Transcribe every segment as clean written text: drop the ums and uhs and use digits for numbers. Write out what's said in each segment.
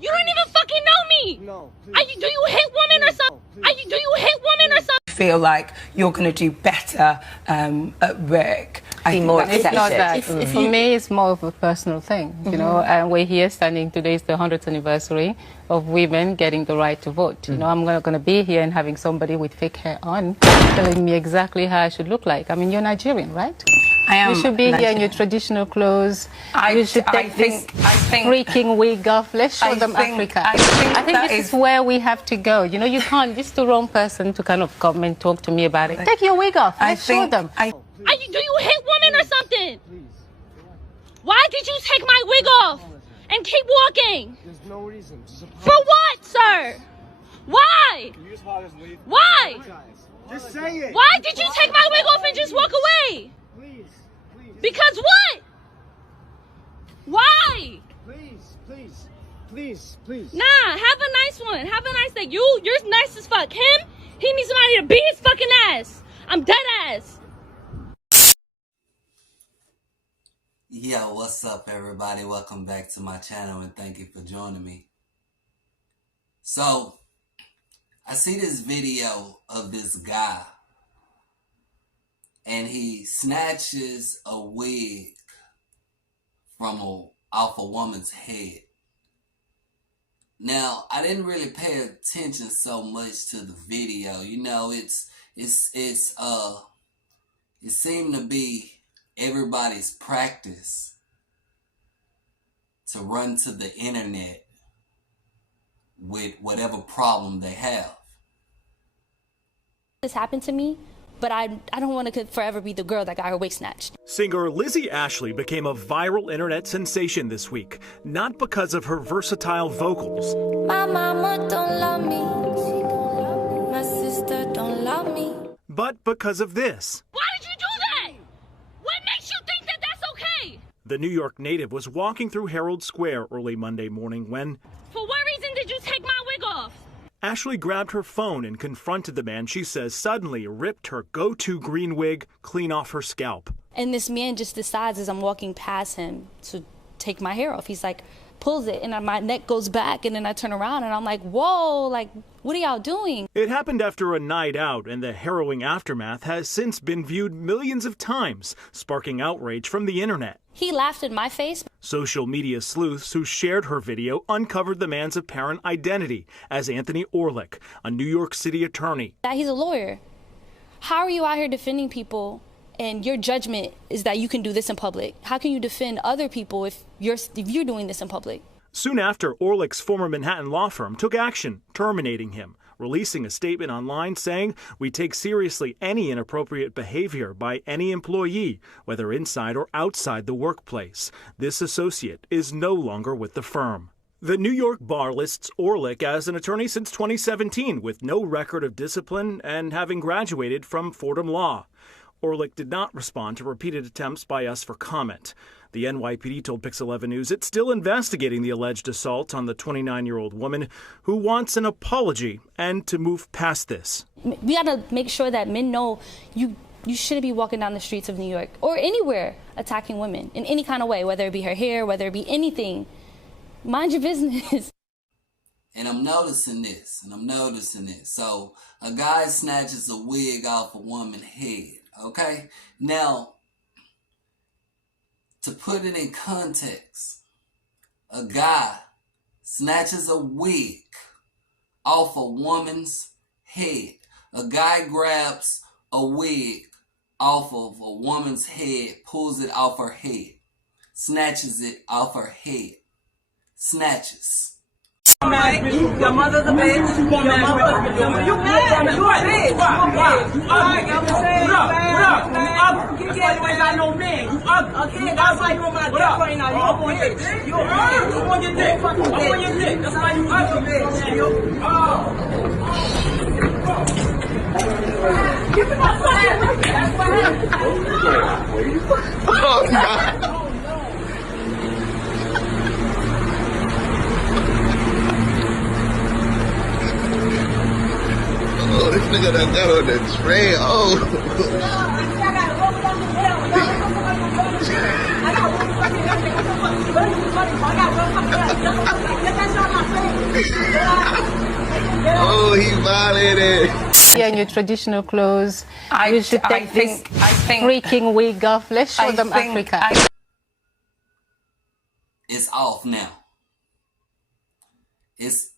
You don't even fucking know me. No, Do you hit women or something? Do you hit women or something? Feel like you're going to do better at work. Be more It's not that. accepted. For me, it's more of a personal thing, you know. And we're here standing today is the 100th anniversary of women getting the right to vote. You know, I'm not going to be here and having somebody with fake hair on telling me exactly how I should look like. I mean, you're Nigerian, right? I am. You should be here in Nigerian. your traditional clothes. I You should take this think freaking wig off. Let's show I them think- Africa. I think that this is- is where we have to go. You know, you can't. This is the wrong person to kind of come and talk to me about it. Take your wig off. Let's show them. Do you hit women or something? Why did you take my wig off and keep walking? There's no reason. For what, sir? Why? Can you just let us leave? Why? Just say it. Why did you take my wig off and just walk away? Please, please, Because what? Why? please. Nah, have a nice one. Have a nice day. You're nice as fuck. Him, he needs somebody to beat his fucking ass. I'm dead ass. Yo, what's up everybody? Welcome back to my channel and thank you for joining me. So, I see this video of this guy and he snatches a wig from off a woman's head. Now, I didn't really pay attention so much to the video. You know, it seemed to be everybody's practice to run to the internet with whatever problem they have. This happened to me, but I don't want to forever be the girl that got her wig snatched. Singer Lizzie Ashley became a viral internet sensation this week, not because of her versatile vocals, My mama don't love me. My sister don't love me. but because of this. Why did you do that? What makes you think that that's okay? The New York native was walking through Herald Square early Monday morning when For what reason did you take my wig off? Ashley grabbed her phone and confronted the man she says suddenly ripped her go-to green wig clean off her scalp. And this man just decides as I'm walking past him to take my hair off. He's like, pulls it, and my neck goes back, and then I turn around, and I'm like, whoa, like, what are y'all doing? It happened after a night out, and the harrowing aftermath has since been viewed millions of times, sparking outrage from the internet. He laughed in my face. Social media sleuths who shared her video uncovered the man's apparent identity as Anthony Orlick, a New York City attorney. That he's a lawyer. How are you out here defending people, and your judgment is that you can do this in public? How can you defend other people if you're doing this in public? Soon after, Orlick's former Manhattan law firm took action, terminating him, releasing a statement online saying, "We take seriously any inappropriate behavior by any employee, whether inside or outside the workplace. This associate is no longer with the firm." The New York bar lists Orlick as an attorney since 2017 with no record of discipline and having graduated from Fordham Law. Orlick did not respond to repeated attempts by us for comment. The NYPD told Pix 11 News it's still investigating the alleged assault on the 29-year-old woman who wants an apology and to move past this. We gotta make sure that men know you shouldn't be walking down the streets of New York or anywhere attacking women in any kind of way, whether it be her hair, whether it be anything. Mind your business. And I'm noticing this, So, a guy snatches a wig off a woman's head, okay? Now, to put it in context, a guy snatches a wig off a woman's head. A guy grabs a wig off of a woman's head, pulls it off her head, snatches it off her head. Snatches. Your mother's a bitch. You mad? You a bitch. You ugly. You ain't got no man. You ugly. Okay, that's why you on my dick right now. You up on your dick. You on your dick. Up on your dick. That's why you ugly, bitch. Give me my phone. That's what happened. Oh, God. Oh, this nigga done got on the tray. Oh. I got violated. Yeah, in your traditional clothes. You should I take this think freaking wig off. Let's show them Africa. It's off now. It's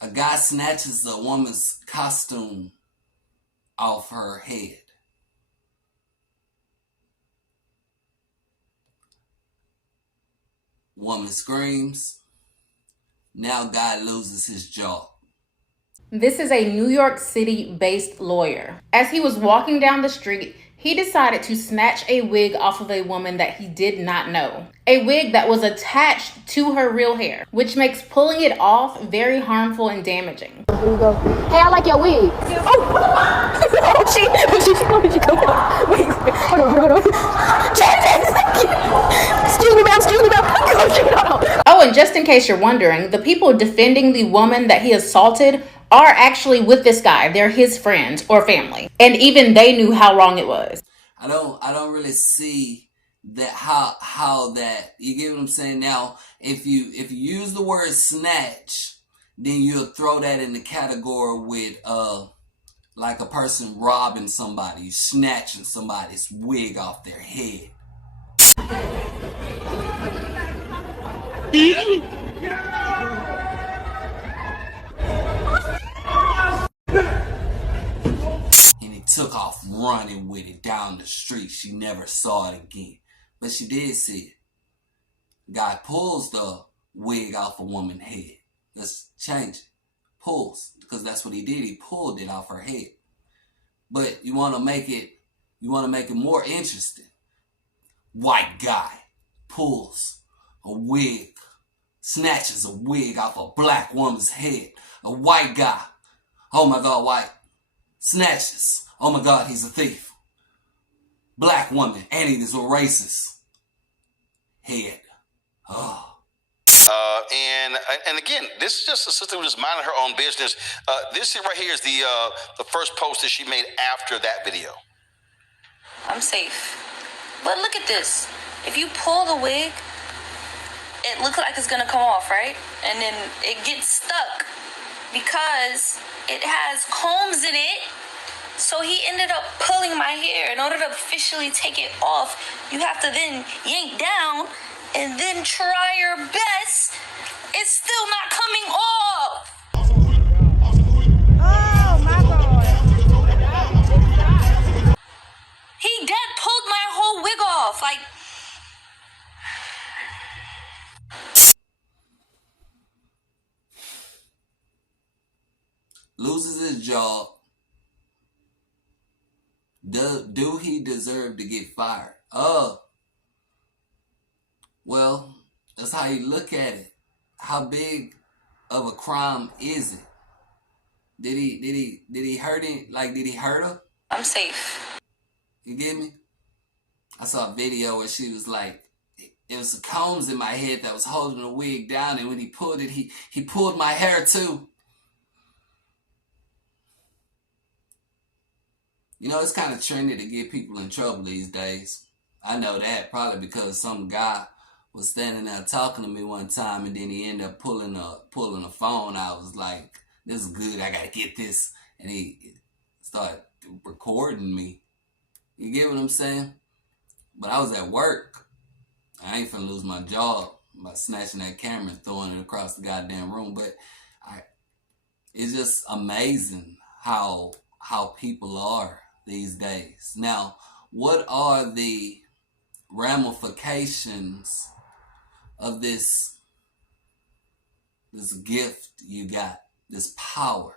a guy snatches a woman's costume off her head. Woman screams. Now guy loses his job. This is a New York City-based lawyer. As he was walking down the street, he decided to snatch a wig off of a woman that he did not know. A wig that was attached to her real hair, which makes pulling it off very harmful and damaging. Here you go. Hey, I like your wig. Oh, she come on. Wait, hold on. Excuse me, ma'am. Oh, and just in case you're wondering, the people defending the woman that he assaulted are actually with this guy. They're his friends or family. And even they knew how wrong it was. I don't really see that how that, you get what I'm saying? Now, if you use the word snatch, then you'll throw that in the category with like a person robbing somebody, snatching somebody's wig off their head. And he took off running with it down the street. She never saw it again. But she did see it. Guy pulls the wig off a woman's head. Let's change it. Pulls. Because that's what he did. He pulled it off her head. But you want to make it more interesting. White guy pulls a wig, snatches a wig off a black woman's head. A white guy, oh my God, white, snatches, oh my God, he's a thief. Black woman, and he is a racist. Head. Oh. And again, this is just a sister who's just minding her own business. This right here is the first post that she made after that video. I'm safe. But look at this. If you pull the wig, it looks like it's gonna come off, right? And then it gets stuck because it has combs in it. So he ended up pulling my hair. In order to officially take it off, you have to then yank down and then try your best. It's still not coming off. Oh my God. He dead pulled my whole wig off. Like, loses his job. Do he deserve to get fired? Well, that's how you look at it. How big of a crime is it? Did he hurt him? Like, did he hurt her? I'm safe. You get me? I saw a video where she was like, it was some combs in my head that was holding the wig down, and when he pulled it, he pulled my hair too. You know, it's kind of trendy to get people in trouble these days. I know that probably because some guy was standing there talking to me one time, and then he ended up pulling a phone. I was like, this is good, I gotta get this. And he started recording me. You get what I'm saying? But I was at work. I ain't finna lose my job by snatching that camera and throwing it across the goddamn room. But it's just amazing how people are these days. Now, what are the ramifications of this gift you got, this power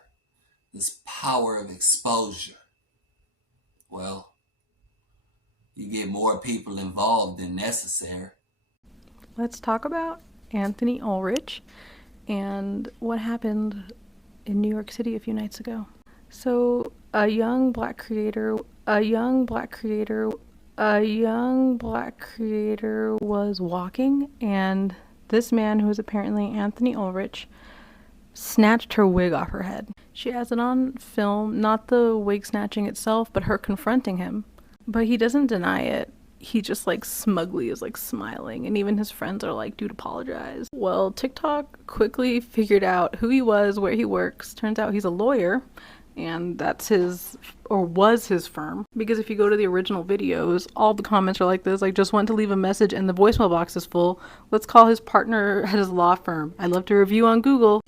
of exposure? Well, you get more people involved than necessary. Let's talk about Anthony Ulrich and what happened in New York City a few nights ago. So a young black creator was walking, and this man, who was apparently Anthony Ulrich, snatched her wig off her head. She has it on film, not the wig snatching itself, but her confronting him. But he doesn't deny it. he just like smugly is like smiling, and even his friends are like, dude, apologize. Well, TikTok quickly figured out who he was, where he works. Turns out he's a lawyer, and that's his, or was his firm. Because if you go to the original videos, all the comments are like this, like, just want to leave a message and the voicemail box is full. Let's call his partner at his law firm. I'd love to review on Google.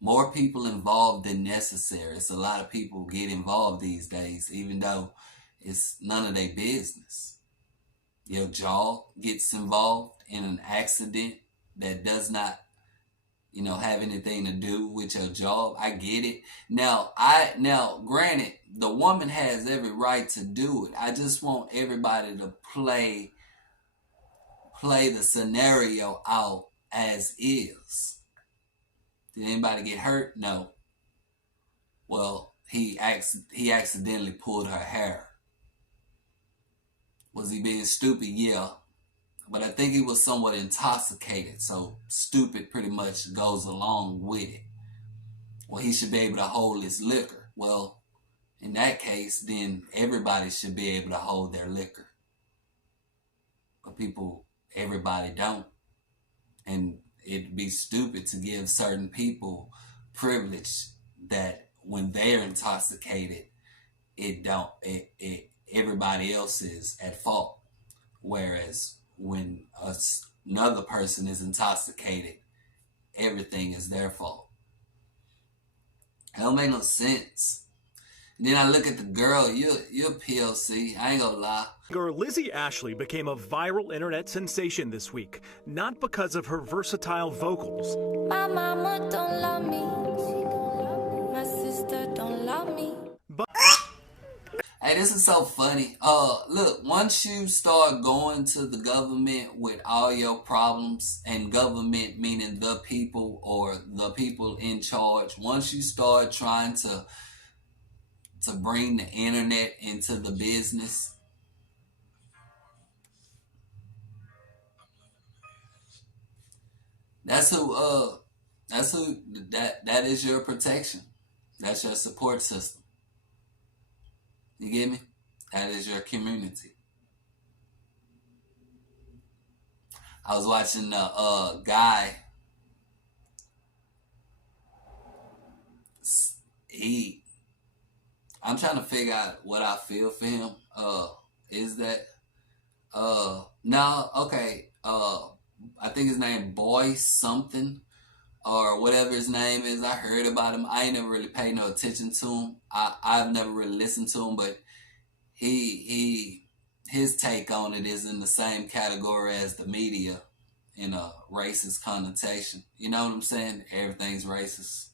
More people involved than necessary. It's a lot of people get involved these days, even though it's none of their business. Your jaw gets involved in an accident that does not, have anything to do with your job. I get it. Now, granted, the woman has every right to do it. I just want everybody to play the scenario out as is. Did anybody get hurt? No. Well, he accidentally pulled her hair. Was he being stupid? Yeah. But I think he was somewhat intoxicated, so stupid pretty much goes along with it. Well, he should be able to hold his liquor. Well, in that case, then everybody should be able to hold their liquor. But everybody don't. And it'd be stupid to give certain people privilege that when they're intoxicated, everybody else is at fault. Whereas when another person is intoxicated, everything is their fault. It don't make no sense. And then I look at the girl, you're PLC, I ain't gonna lie. Singer Lizzie Ashley became a viral internet sensation this week, not because of her versatile vocals. My mama don't love me. My sister don't love me. But hey, this is so funny. Look, once you start going to the government with all your problems, and government meaning the people or the people in charge, once you start trying to bring the internet into the business, that is your protection. That's your support system. You get me? That is your community. I was watching a guy. I'm trying to figure out what I feel for him. Is that no, okay. I think his name Boy something or whatever his name is. I heard about him. I ain't never really paid no attention to him. I've never really listened to him, but his take on it is in the same category as the media in a racist connotation. You know what I'm saying? Everything's racist.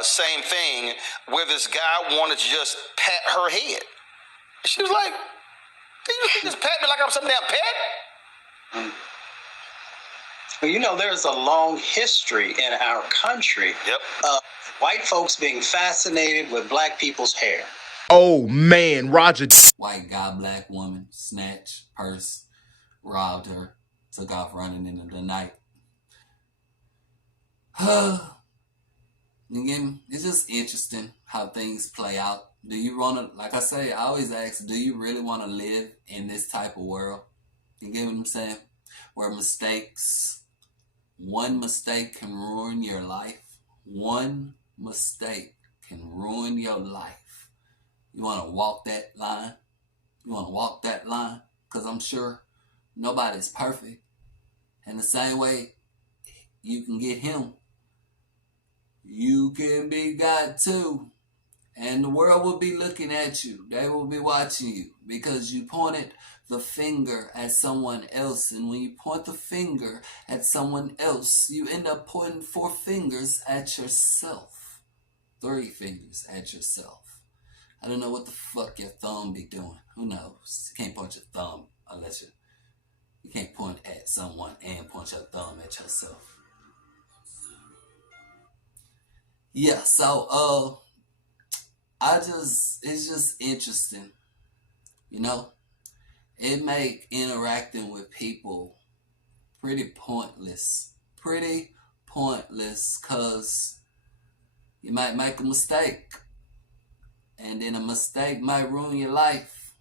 Same thing where this guy wanted to just pat her head. She was like, "Do you just pat me like I'm some damn pet?" Well, there's a long history in our country of white folks being fascinated with black people's hair. Oh, man, Roger. White guy, black woman, snatch, purse, robbed her, took off running into the night. Again, it's just interesting how things play out. Do you want to, like I say, I always ask, do you really want to live in this type of world? You get what I'm saying? Where one mistake can ruin your life. One mistake can ruin your life. You want to walk that line? You want to walk that line? Because I'm sure nobody's perfect. And the same way you can get him, you can be God too. And the world will be looking at you. They will be watching you because you pointed the finger at someone else. And when you point the finger at someone else, you end up pointing 4 fingers at yourself. 3 fingers at yourself. I don't know what the fuck your thumb be doing. Who knows? You can't point your thumb unless you can't point at someone and point your thumb at yourself. Yeah, so it's just interesting, It make interacting with people pretty pointless, cause you might make a mistake, and then a mistake might ruin your life.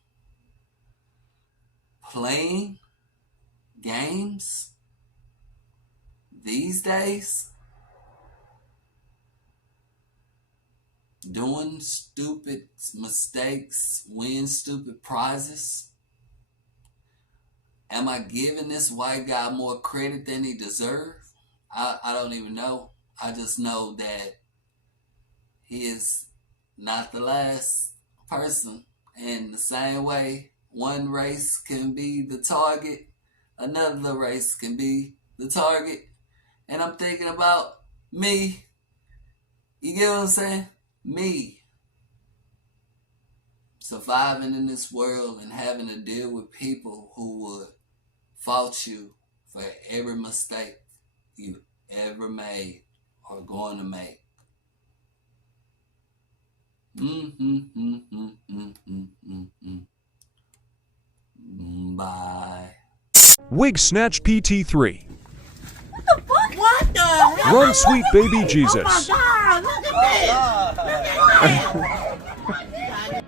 playing games these days, doing stupid mistakes, win stupid prizes. Am I giving this white guy more credit than he deserves? I don't even know. I just know that he is not the last person. In the same way, one race can be the target, another race can be the target. And I'm thinking about me. You get what I'm saying? Me. Surviving in this world and having to deal with people who would fault you for every mistake you ever made or going to make. Bye. Wig Snatch PT3. What the hell? Run, sweet baby Jesus. Oh my God, look at this. Look at this.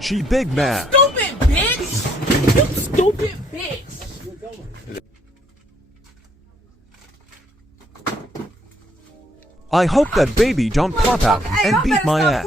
She big mad. Stupid bitch. You stupid bitch. I hope that baby don't pop out and beat my ass.